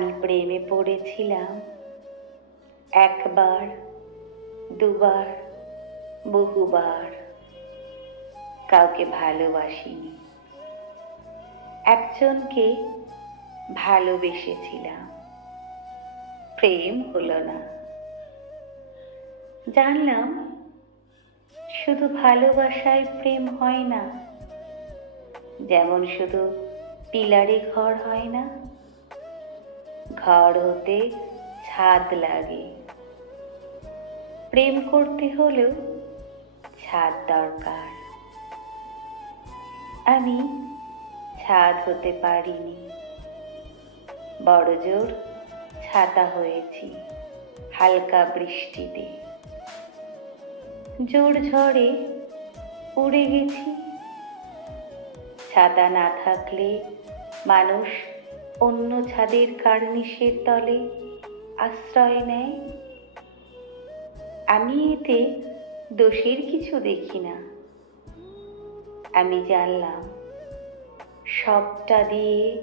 আমি প্রেমে পড়েছিলাম একবার, দুবার, বহুবার। কাউকে ভালোবাসিনি, একজনকে ভালোবেসেছিলাম। প্রেম হলো না। জানলাম শুধু ভালোবাসায় প্রেম হয় না, যেমন শুধু পিলারে ঘর হয় না, ঘর হতে ছাদ লাগে। প্রেম করতে হলেও ছাদ দরকার। আমি ছাদ হতে পারিনি, বড়জোর ছাতা হয়েছি হালকা বৃষ্টিতে। জোর ঝড়ে উড়ে গেছি। ছাতা না থাকলে মানুষ অন্য ছাদের কার্নিশের তলে আশ্রয় নেয়। আমি এতে দোষের কিছু দেখি না। আমি জানলাম সবটা দিয়ে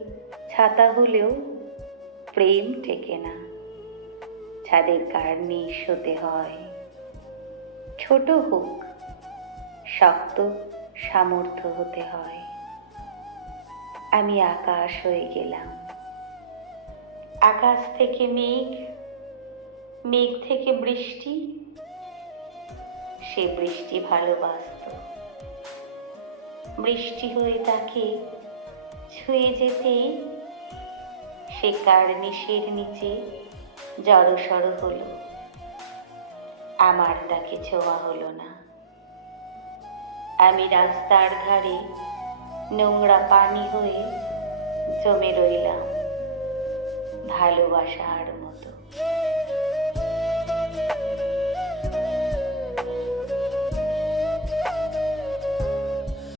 ছাতা হলেও প্রেম টেকে না। ছাদের কার্নিশ হতে হয়, ছোট হোক, শক্ত সামর্থ্য হতে হয়। আমি আকাশ হয়ে গেলাম। আকাশ থেকে মেঘ, মেঘ থেকে বৃষ্টি। সে বৃষ্টি ভালোবাসত। বৃষ্টি হয়ে তাকে ছুঁয়ে যেতেই সে কার্নিশের নিচে জড়সড় হলো। আমার তাকে ছোঁয়া হলো না। আমি রাস্তার ধারে নোংরা পানি হয়ে জমে রইলাম ভালোবাসার মতো।